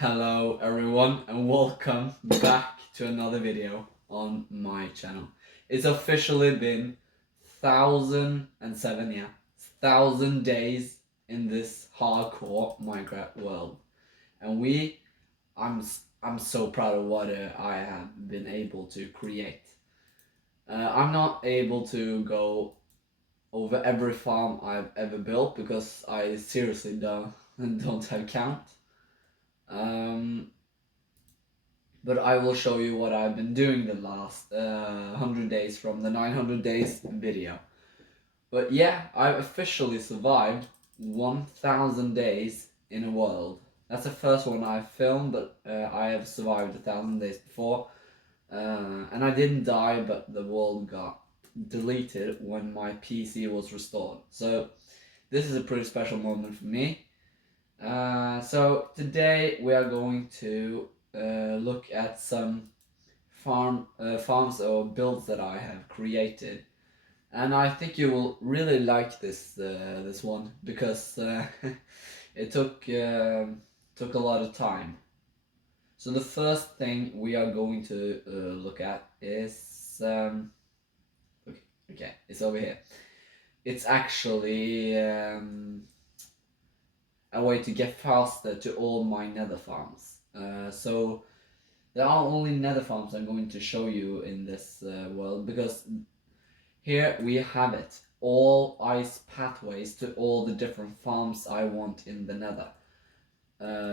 Hello everyone and welcome back to another video on my channel. It's officially been 1007, 1000 days in this hardcore Minecraft world. And I'm so proud of what I have been able to create. I'm not able to go over every farm I've ever built because I seriously don't have count. But I will show you what I've been doing the last 100 days from the 900 days video. But yeah, I've officially survived 1000 days in a world. That's the first one I've filmed, but I have survived 1000 days before. And I didn't die, but the world got deleted when my PC was restored. So this is a pretty special moment for me. So today we are going to look at some farms or builds that I have created, and I think you will really like this one because it took a lot of time. So the first thing we are going to look at is okay, it's over here. It's actually a way to get faster to all my nether farms. So there are only nether farms I'm going to show you in this world, because here we have it. All ice pathways to all the different farms I want in the nether.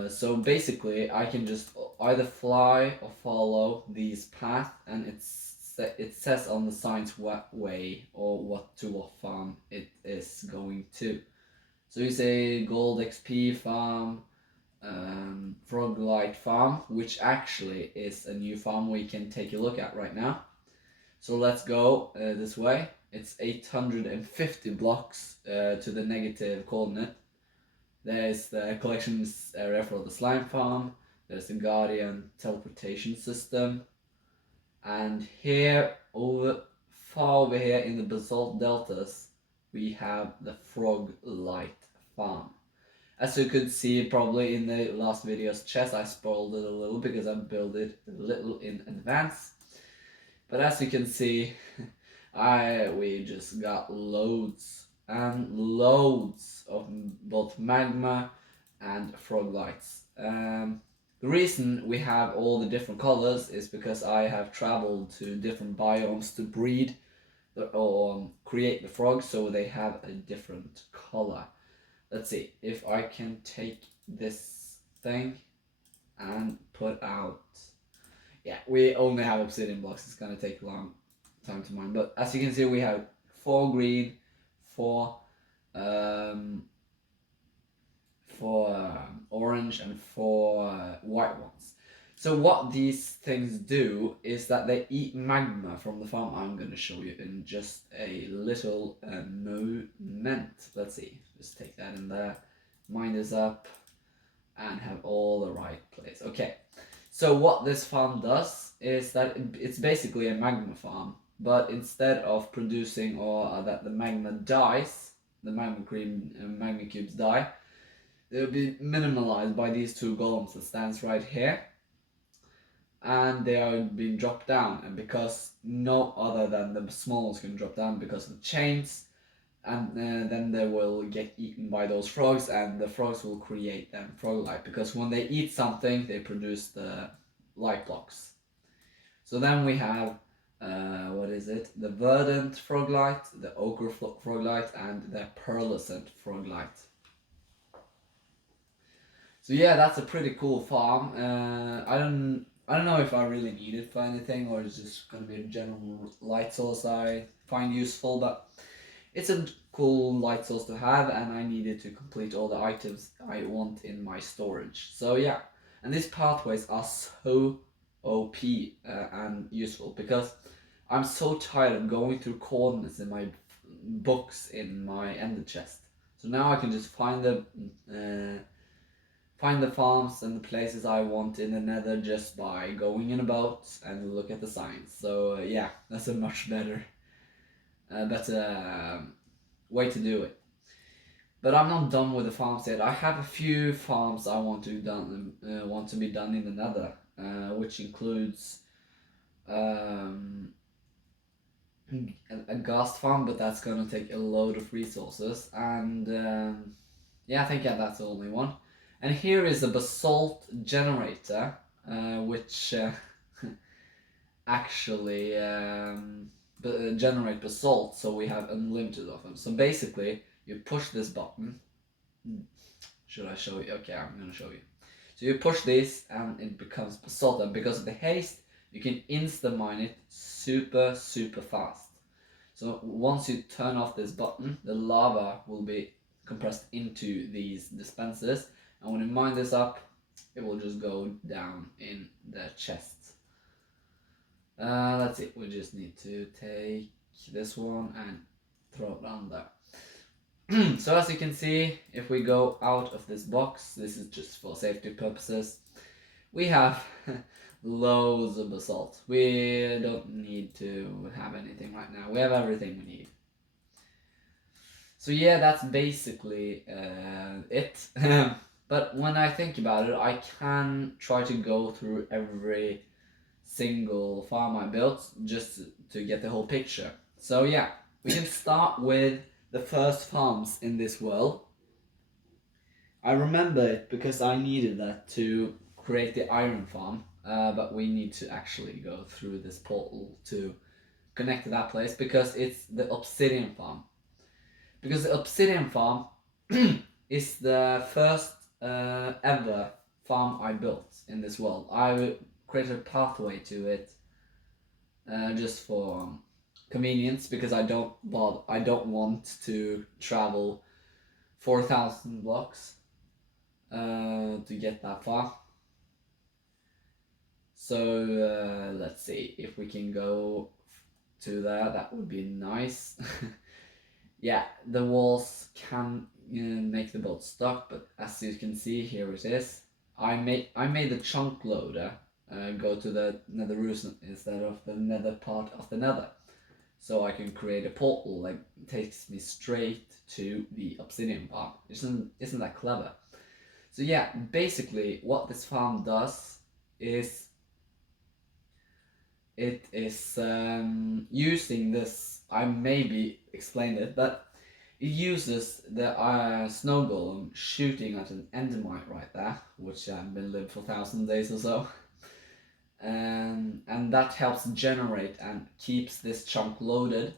So basically I can just either fly or follow these paths, and it says on the signs what way or what farm it is going to. So you say Gold XP farm, Froglight farm, which actually is a new farm we can take a look at right now. So let's go this way. It's 850 blocks to the negative coordinate. There's the collections area for the slime farm. There's the Guardian teleportation system. And here, far over here in the basalt deltas, we have the Froglight farm. As you could see probably in the last video's chest, I spoiled it a little because I built it a little in advance. But as you can see, we just got loads and loads of both magma and froglights. The reason we have all the different colors is because I have traveled to different biomes to breed or create the frogs, so they have a different color. Let's see if I can take this thing and put out. Yeah, we only have obsidian blocks. It's gonna take a long time to mine, but as you can see, we have 4 green, 4 orange, and 4 white ones. So what these things do is that they eat magma from the farm I'm going to show you in just a little moment. Let's see, just take that in there, mine this up, and have all the right place. Okay, so what this farm does is that it's basically a magma farm, but instead of producing or that the magma dies, the magma cubes die, they'll be minimalized by these 2 golems that stands right here, and they are being dropped down, and because no other than the small ones can drop down because of the chains, and then they will get eaten by those frogs, and the frogs will create them frog light, because when they eat something they produce the light blocks. So then we have what is it, the verdant froglight, the ochre froglight, and the pearlescent froglight. So yeah, that's a pretty cool farm. I don't know if I really need it for anything, or it's just gonna be a general light source I find useful, but it's a cool light source to have, and I needed to complete all the items I want in my storage. So yeah, and these pathways are so OP and useful, because I'm so tired of going through coordinates in my books in my ender chest. So now I can just find the farms and the places I want in the nether just by going in a boat and look at the signs. So yeah, that's a much better way to do it. But I'm not done with the farms yet. I have a few farms I want to want to be done in the Nether, which includes um, a ghast farm, but that's gonna take a load of resources. And yeah, I think that's the only one. And here is a basalt generator, which actually generate basalt, so we have unlimited of them. So basically, you push this button. Should I show you? Okay, I'm gonna show you. So you push this and it becomes basalt, and because of the haste, you can insta mine it super fast. So once you turn off this button, the lava will be compressed into these dispensers, and when you mine this up, it will just go down in the chest. That's it. We just need to take this one and throw it down there. So as you can see, if we go out of this box, this is just for safety purposes, we have loads of basalt. We don't need to have anything right now. We have everything we need. So yeah, that's basically it. But when I think about it, I can try to go through every single farm I built just to get the whole picture. So yeah, we can start with the first farms in this world. I remember it because I needed that to create the iron farm, but we need to actually go through this portal to connect to that place because it's the obsidian farm. Because the obsidian farm is the first ever farm I built in this world. I created a pathway to it just for convenience because I don't want to travel 4,000 blocks to get that far. So let's see if we can go to there. That would be nice. Yeah, the walls can make the boat stuck, but as you can see, here it is. I made the chunk loader go to the nether roost instead of the nether part of the nether, so I can create a portal that takes me straight to the obsidian farm. Isn't that clever? So yeah, basically what this farm does is it is using this. I maybe explained it, but it uses the snow golem shooting at an endermite right there, which have been lived for 1,000 days or so. And that helps generate and keeps this chunk loaded,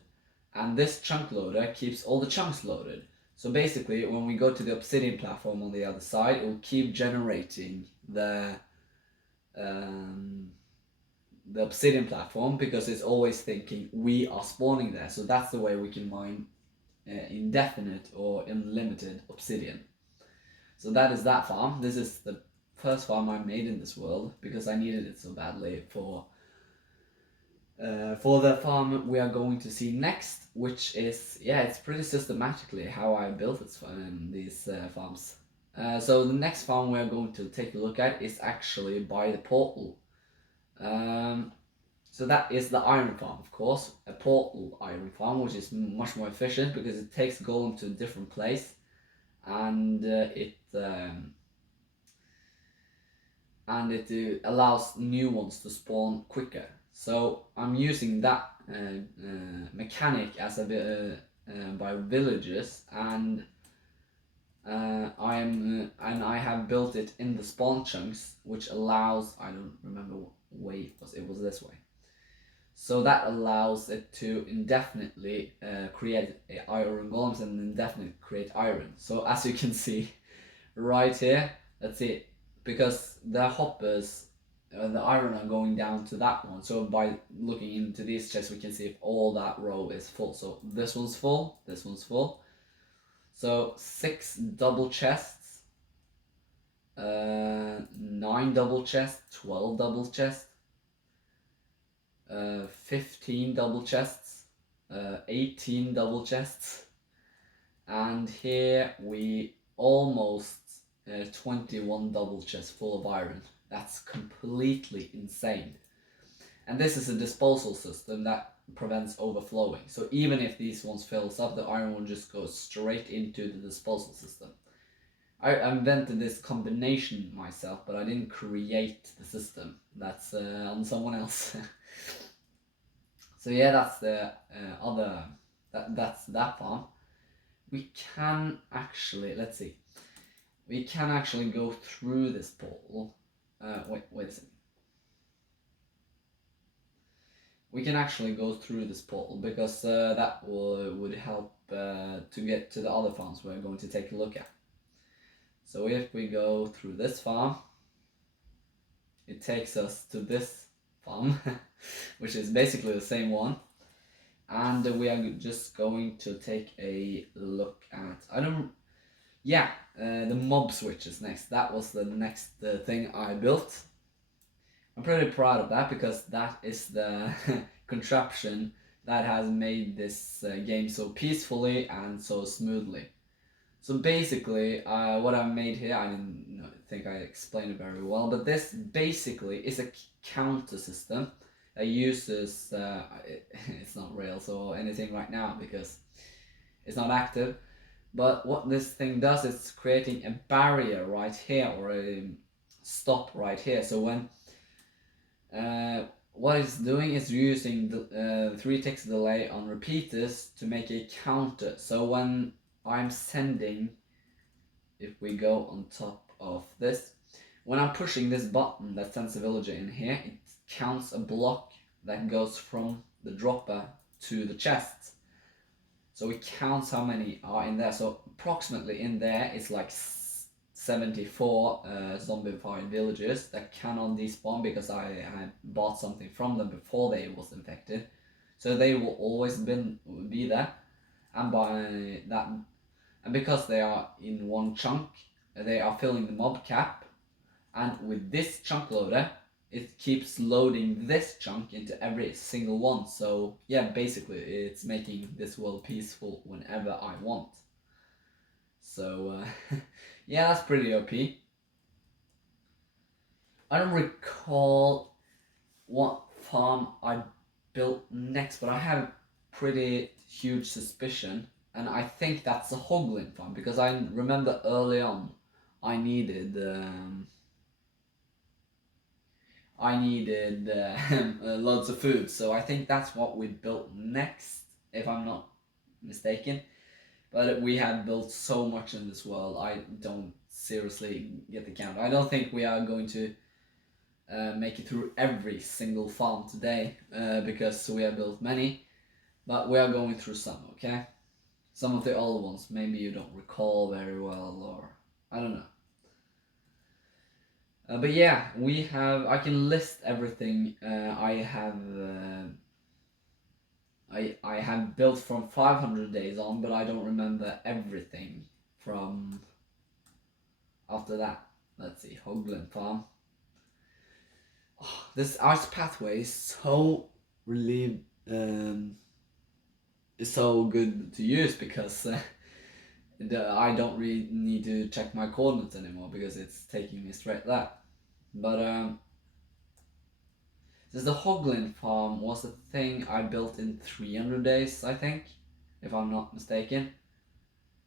and this chunk loader keeps all the chunks loaded. So basically, when we go to the obsidian platform on the other side, it will keep generating um, the obsidian platform because it's always thinking we are spawning there. So that's the way we can mine indefinite or unlimited obsidian. So that is that farm. This is the first farm I made in this world because I needed it so badly for the farm we are going to see next, which is, yeah, it's pretty systematically how I built these farms. So the next farm we are going to take a look at is actually by the portal. So that is the iron farm, of course, a portal iron farm, which is much more efficient because it takes golem to a different place, and it allows new ones to spawn quicker. So I'm using that mechanic as a bit by villages, and I have built it in the spawn chunks, which allows, I don't remember what way it was this way. So that allows it to indefinitely create iron golems and indefinitely create iron. So as you can see right here, that's it. Because the hoppers, the iron are going down to that one. So by looking into these chests, we can see if all that row is full. So this one's full, this one's full. So 6 double chests, 9 double chests, 12 double chests, 15 double chests, 18 double chests, and here we almost 21 double chests full of iron. That's completely insane. And this is a disposal system that prevents overflowing. So even if these ones fills up, the iron will just go straight into the disposal system. I invented this combination myself, but I didn't create the system. That's on someone else. So yeah, that's the that's that farm. We can actually, let's see, we can actually go through this portal. Wait a second. We can actually go through this portal because that would help to get to the other farms we're going to take a look at. So if we go through this farm, it takes us to this farm, which is basically the same one. And we are just going to take a look at, the mob switches next. That was the next thing I built. I'm pretty proud of that because that is the contraption that has made this game so peacefully and so smoothly. So basically, what I made here, I didn't think I explained it very well, but this basically is a counter system that uses, it's not Rails or anything right now because it's not active, but what this thing does is creating a barrier right here, or a stop right here. So when what it's doing is using the 3 ticks delay on repeaters to make a counter. So when I'm sending, if we go on top of this, when I'm pushing this button that sends the villager in here, it counts a block that goes from the dropper to the chest. So it counts how many are in there. So approximately in there it's like 74 zombified villagers that cannot despawn because I had bought something from them before they was infected. So they will always be there, and by that, and because they are in one chunk, they are filling the mob cap, and with this chunk loader, it keeps loading this chunk into every single one. So yeah, basically it's making this world peaceful whenever I want. So yeah, that's pretty OP. I don't recall what farm I built next, but I have a pretty huge suspicion, and I think that's the Hoglin farm because I remember early on I needed loads of food, so I think that's what we built next, if I'm not mistaken. But we have built so much in this world, I don't seriously get the count. I don't think we are going to make it through every single farm today because we have built many, but we are going through some, okay? Some of the old ones, maybe you don't recall very well, or I don't know. But yeah, I can list everything I have built from 500 days on, but I don't remember everything from after that. Let's see, Hoglin Farm. Oh, this ice pathway is so really is so good to use because I don't really need to check my coordinates anymore because it's taking me straight there. But the Hoglin farm was a thing I built in 300 days, I think, if I'm not mistaken.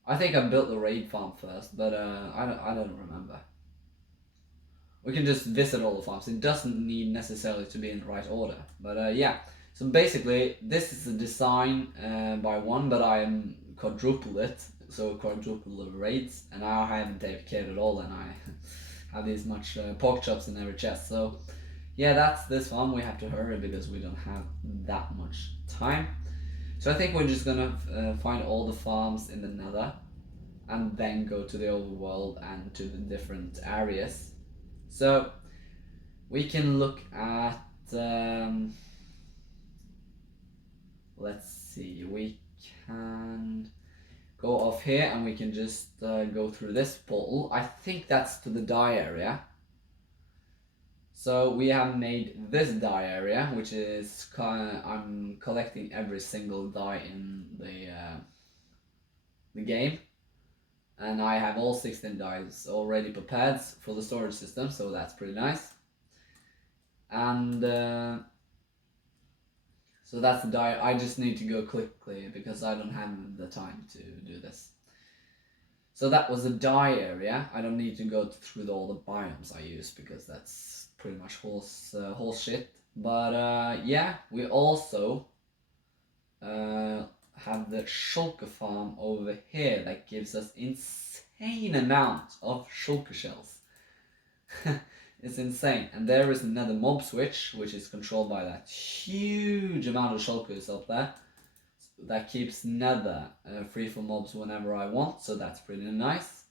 I think I built the raid farm first, but I don't remember. We can just visit all the farms. It doesn't need necessarily to be in the right order. But yeah, so basically this is a design by one, but I quadrupled it, so quadruple the raids, and now I haven't AFK'd at all, and I have these much pork chops in every chest. So yeah, that's this farm. We have to hurry because we don't have that much time. So I think we're just gonna find all the farms in the Nether, and then go to the overworld and to the different areas. So we can look at, let's see, we can go off here and we can just go through this portal. I think that's to the dye area. So we have made this dye area, which is I'm collecting every single dye in the game. And I have all 16 dyes already prepared for the storage system, so that's pretty nice. And So that's the dye. I just need to go quickly because I don't have the time to do this. So that was the dye area. I don't need to go through all the biomes I use because that's pretty much horse shit. But yeah, we also have the shulker farm over here that gives us insane amount of shulker shells. It's insane. And there is another mob switch, which is controlled by that huge amount of shulkers up there. That keeps nether free for mobs whenever I want, so that's pretty nice.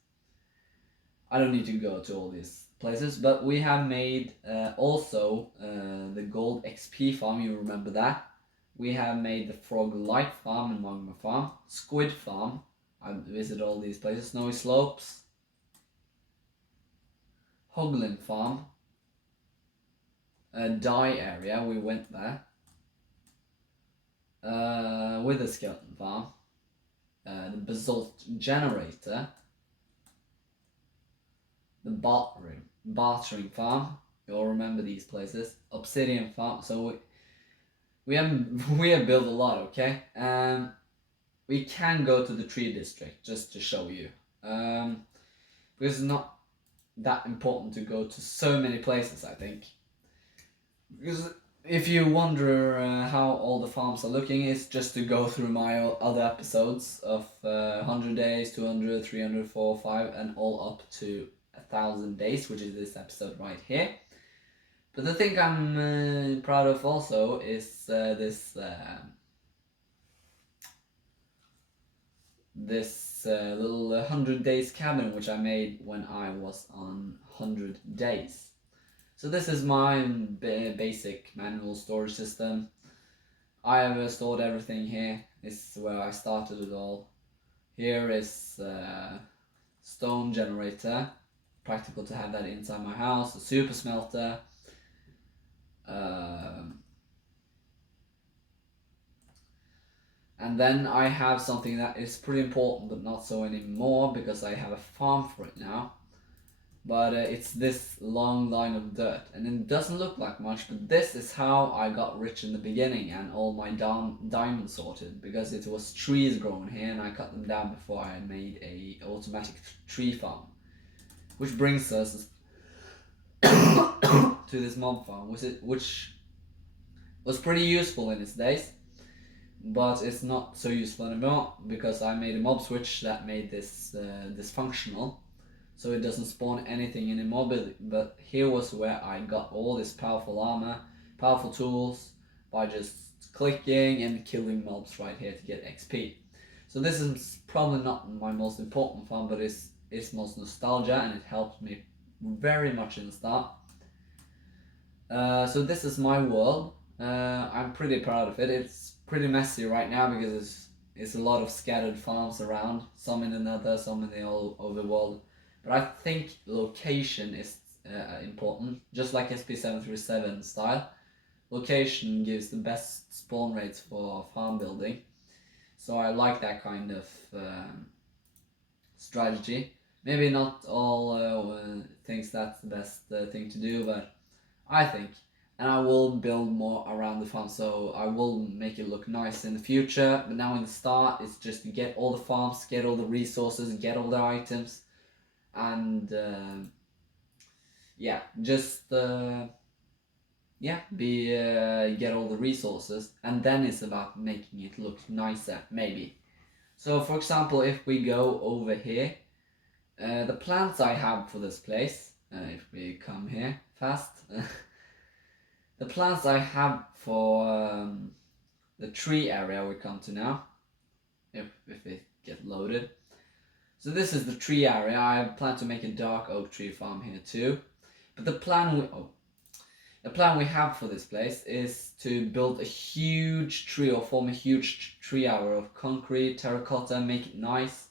I don't need to go to all these places, but we have made also the gold XP farm, you remember that? We have made the frog light farm and magma farm, squid farm. I visited all these places, snowy slopes, hoglin farm, dye area, we went there. With the skeleton farm, the basalt generator, the bartering farm. You all remember these places. Obsidian farm. So we have built a lot. Okay. We can go to the tree district just to show you. Because it's not that important to go to so many places. I think. Because if you wonder how all the farms are looking, it's just to go through my other episodes of 100 days, 200, 300, 4, 5, and all up to 1,000 days, which is this episode right here. But the thing I'm proud of also is this little 100 days cabin which I made when I was on 100 days. So this is my basic manual storage system. I have stored everything here. This is where I started it all. Here is stone generator. Practical to have that inside my house. A super smelter. And then I have something that is pretty important but not so anymore because I have a farm for it now. But it's this long line of dirt, and it doesn't look like much, but this is how I got rich in the beginning and all my diamonds sorted, because it was trees growing here and I cut them down before I made a automatic tree farm. Which brings us to this mob farm, which was pretty useful in its days, but it's not so useful anymore because I made a mob switch that made this dysfunctional. So it doesn't spawn anything anymore, but here was where I got all this powerful armor, powerful tools, by just clicking and killing mobs right here to get XP. So this is probably not my most important farm, but it's most nostalgia and it helped me very much in the start. So this is my world. I'm pretty proud of it. It's pretty messy right now because it's a lot of scattered farms around, some in the nether, some in the overworld. But I think location is important, just like SP737 style. Location gives the best spawn rates for farm building, so I like that kind of strategy. Maybe not all thinks that's the best thing to do, but I think. And I will build more around the farm, so I will make it look nice in the future. But now in the start, it's just to get all the farms, get all the resources, get all the items. And yeah, just get all the resources, and then it's about making it look nicer, maybe. So for example, if we go over here, the plans I have for this place, if we come here fast, the plans I have for the tree area we come to now, if it get loaded. So this is the tree area. I plan to make a dark oak tree farm here too. But the plan we have for this place is to build a huge tree, or form a huge tree area of concrete, terracotta, make it nice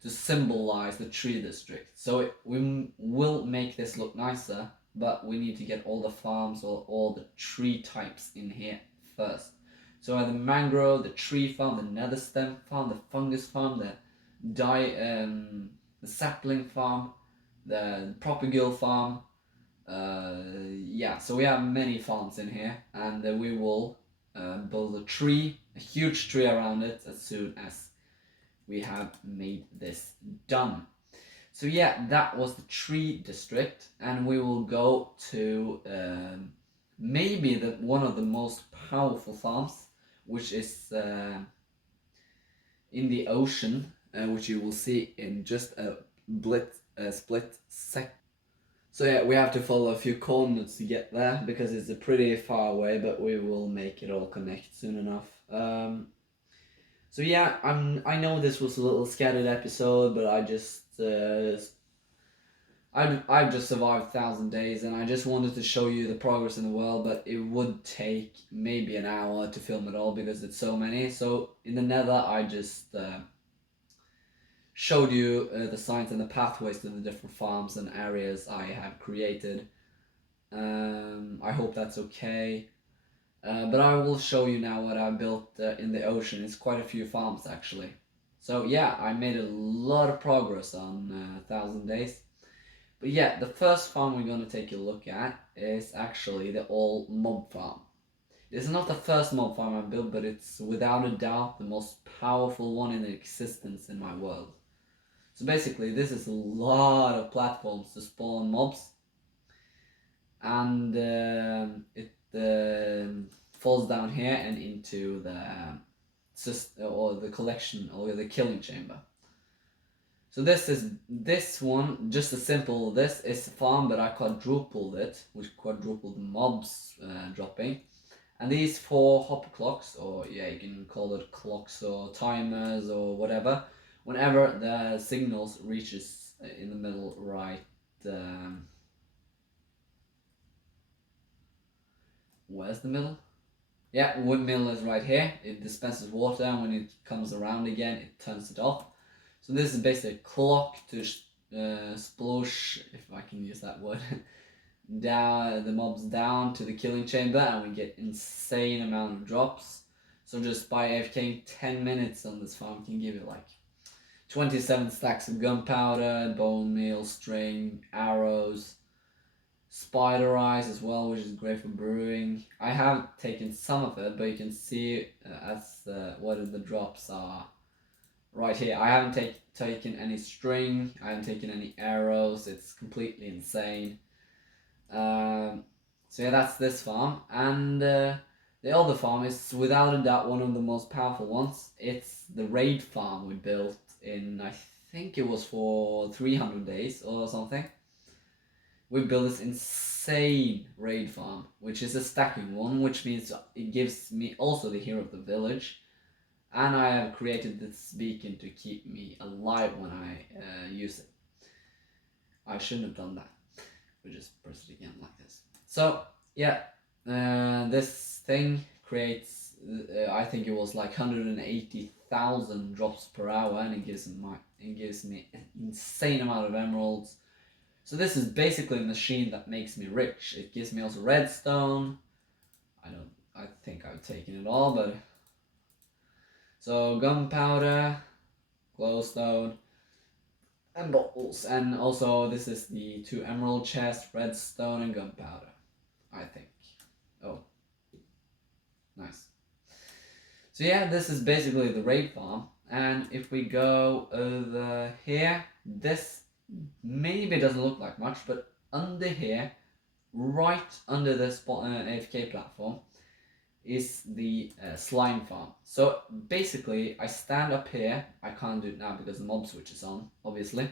to symbolize the tree district. So we will make this look nicer, but we need to get all the farms or all the tree types in here first. So I have the mangrove, the tree farm, the nether stem farm, the fungus farm, the sapling farm, the propagule farm. Yeah, so we have many farms in here, and we will build a huge tree around it as soon as we have made this done. So yeah, that was the tree district, and we will go to maybe one of the most powerful farms, which is in the ocean, which you will see in just a split sec. So yeah, we have to follow a few coordinates to get there because it's a pretty far away, but we will make it all connect soon enough. So yeah, I know this was a little scattered episode, but I've just survived 1,000 days, and I just wanted to show you the progress in the world, but it would take maybe an hour to film it all because it's so many. So in the Nether, I just showed you the signs and the pathways to the different farms and areas I have created. I hope that's okay. But I will show you now what I built in the ocean. It's quite a few farms actually. So yeah, I made a lot of progress on 1,000 days. But yeah, the first farm we're going to take a look at is actually the all mob farm. This is not the first mob farm I built, but it's without a doubt the most powerful one in existence in my world. So basically, this is a lot of platforms to spawn mobs, and it falls down here and into the collection or the killing chamber. So this one, just a simple, this is a farm, but I quadrupled it, which quadrupled the mobs dropping. And these 4 hopper clocks, or yeah, you can call it clocks or timers or whatever, whenever the signals reaches in the middle right, where's the middle? Yeah, windmill is right here. It dispenses water, and when it comes around again, it turns it off. So this is basically a clock to splosh, if I can use that word, down the mobs down to the killing chamber, and we get insane amount of drops. So just by AFKing 10 minutes on this farm can give you like 27 stacks of gunpowder, bone meal, string, arrows, spider eyes as well, which is great for brewing. I have taken some of it, but you can see what the drops are right here. I haven't taken any string, I haven't taken any arrows, it's completely insane. So yeah, that's this farm, and the other farm is without a doubt one of the most powerful ones. It's the raid farm we built in, I think it was for 300 days or something. We built this insane raid farm, which is a stacking one, which means it gives me also the hero of the village. And I have created this beacon to keep me alive when I use it. I shouldn't have done that. We just press it again like this. So yeah, this thing creates, I think it was like 180,000 drops per hour, and it gives me an insane amount of emeralds. So this is basically a machine that makes me rich. It gives me also redstone. I think I've taken it all, but so gunpowder, glowstone, and bottles. And also this is the 2 emerald chests, redstone and gunpowder, I think. Oh, nice. So yeah, this is basically the raid farm. And if we go over here, this maybe doesn't look like much, but under here, right under the AFK platform, is the slime farm. So basically, I stand up here. I can't do it now because the mob switch is on, obviously.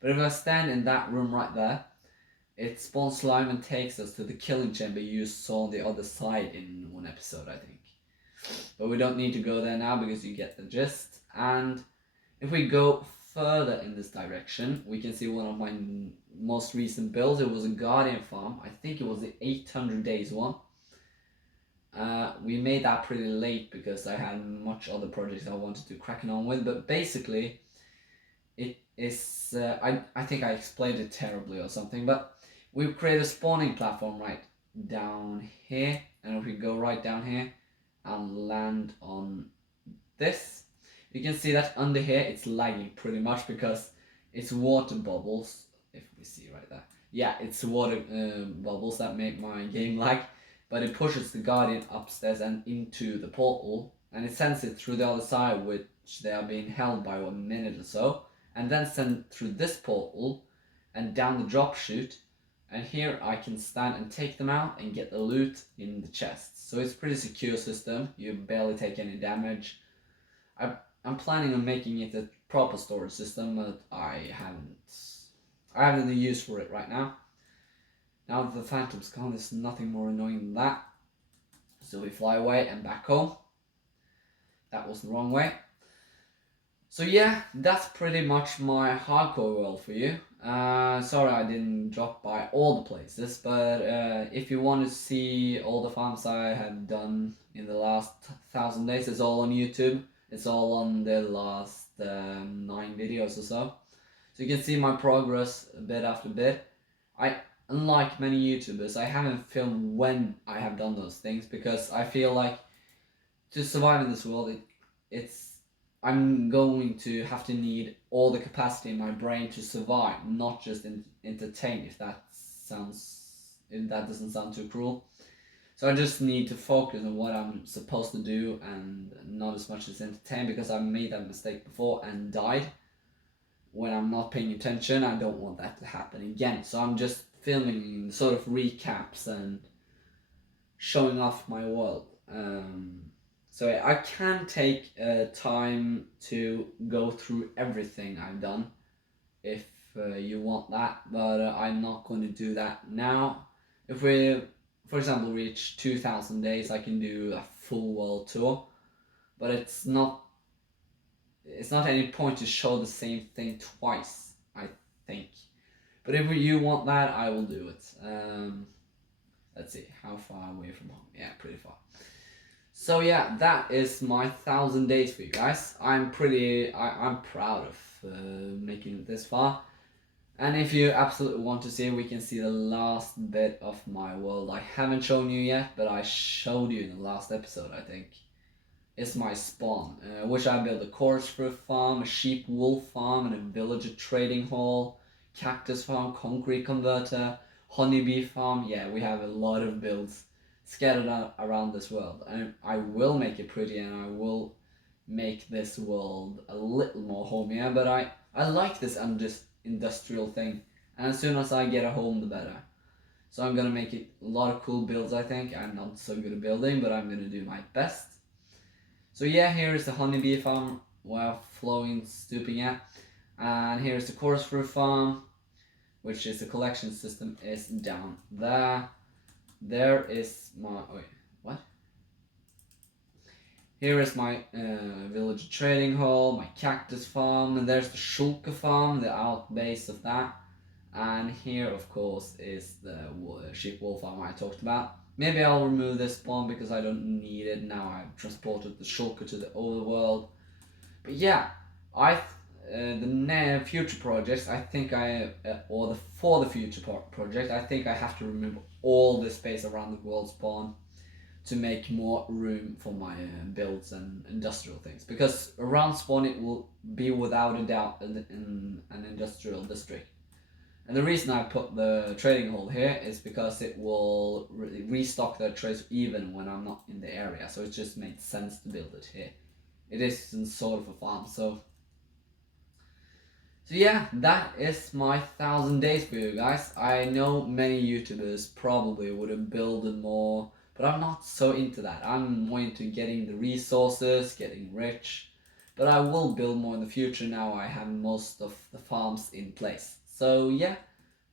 But if I stand in that room right there, it spawns slime and takes us to the killing chamber you saw on the other side in one episode, I think. But we don't need to go there now because you get the gist. And if we go further in this direction, we can see one of my most recent builds. It was a guardian farm. I think it was the 800 days one. We made that pretty late because I had much other projects I wanted to crack on with, but basically it is, I think I explained it terribly or something, but we've created a spawning platform right down here, and if we go right down here and land on this, you can see that under here it's lagging pretty much because it's water bubbles. If we see right there, yeah, it's water bubbles that make my game lag. but it pushes the Guardian upstairs and into the portal, and it sends it through the other side, which they are being held by 1 minute or so, and then send through this portal and down the drop chute, and here I can stand and take them out and get the loot in the chests. So it's a pretty secure system, you barely take any damage. I'm planning on making it a proper storage system, but I haven't any use for it right now. Now that the Phantom's gone, there's nothing more annoying than that. So we fly away and back home. That was the wrong way. So yeah, that's pretty much my hardcore world for you. Sorry I didn't drop by all the places, but if you want to see all the farms I have done in the last 1,000 days, it's all on YouTube. It's all on the last 9 videos or so. So you can see my progress bit after bit. Unlike many YouTubers, I haven't filmed when I have done those things, because I feel like to survive in this world, I'm going to have to need all the capacity in my brain to survive, not just entertain, if that doesn't sound too cruel. So I just need to focus on what I'm supposed to do and not as much as entertain, because I've made that mistake before and died when I'm not paying attention. I don't want that to happen again. So I'm just filming sort of recaps and showing off my world. So I can take time to go through everything I've done if you want that, but I'm not going to do that now. If we, for example, reach 2,000 days, I can do a full world tour, but it's not any point to show the same thing twice, I think. But if you want that, I will do it. Let's see, how far away from home? Yeah, pretty far. So yeah, that is my 1,000 days for you guys. I'm proud of making it this far. And if you absolutely want to see, we can see the last bit of my world I haven't shown you yet, but I showed you in the last episode, I think. It's my spawn, which I built a chorus fruit farm, a sheep wool farm, and a villager trading hall, cactus farm, concrete converter, honeybee farm. Yeah, we have a lot of builds scattered around this world, and I will make it pretty, and I will make this world a little more homier, but I like this industrial thing, and as soon as I get a home, the better. So I'm gonna make it a lot of cool builds, I think. I'm not so good at building, but I'm gonna do my best. So yeah, here is the honeybee farm where Flowing stooping at, and here's the chorus fruit farm, which is the collection system, is down there. There is my Here is my village trading hall, my cactus farm, and there's the shulker farm, the out base of that. And here, of course, is the sheep wool farm I talked about. Maybe I'll remove this spawn because I don't need it now. I've transported the shulker to the overworld. But yeah, the future projects, I think for the future project, I think I have to remove all the space around the world spawn to make more room for my builds and industrial things. Because around spawn it will be without a doubt an industrial district. And the reason I put the trading hall here is because it will restock their trades even when I'm not in the area. So it just makes sense to build it here. It is sort of a farm, so yeah, that is my 1,000 days for you guys. I know many YouTubers probably would have builded more, but I'm not so into that. I'm more into getting the resources, getting rich, but I will build more in the future now I have most of the farms in place. So yeah,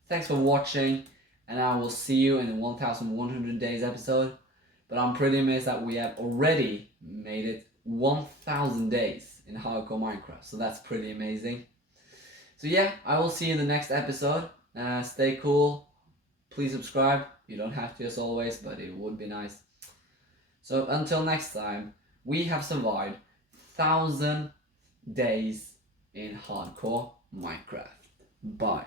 thanks for watching, and I will see you in the 1,100 days episode. But I'm pretty amazed that we have already made it 1,000 days in hardcore Minecraft, so that's pretty amazing. So yeah, I will see you in the next episode. Stay cool. Please subscribe. You don't have to as always, but it would be nice. So until next time, we have survived 1,000 days in hardcore Minecraft. Bye.